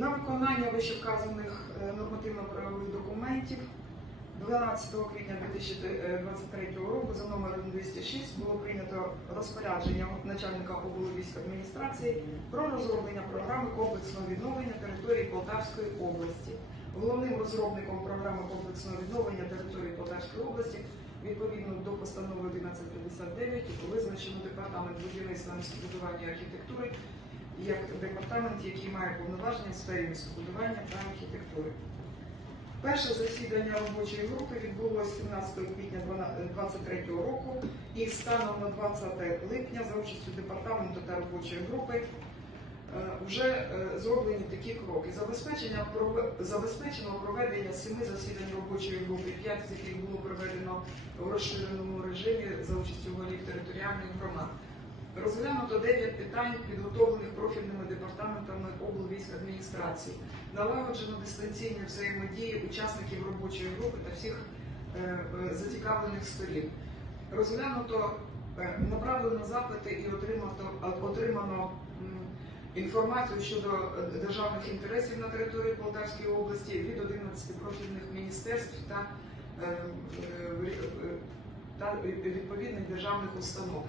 На виконання вищевказаних е, нормативно-правових документів 12 квітня 2023 року за номером 206 було прийнято розпорядження начальника облвійської адміністрації про розроблення програми комплексного відновлення території Полтавської області. Головним розробником програми комплексного відновлення території Полтавської області відповідно до постанови 1159 визначено департамент будівництва і архітектури як департамент, який має повноваження в сфері містобудування та архітектури. Перше засідання робочої групи відбулося 17 квітня 2023 року і станом на 20 липня за участю департаменту та робочої групи е, вже е, зроблені такі кроки. Забезпечення забезпечено проведення семи засідань робочої групи, п'ять з яких було проведено в розширеному режимі за участю голів територіальних громад. Розглянуто 9 питань, підготовлених профільними департаментами облвійськадміністрації. Налагоджено дистанційні взаємодії учасників робочої групи та всіх е, е, зацікавлених сторін. Розглянуто, е, направлено запити і отримано, отримано інформацію щодо е, державних інтересів на території Полтавської області від 11 профільних міністерств та, е, е, е, та відповідних державних установ.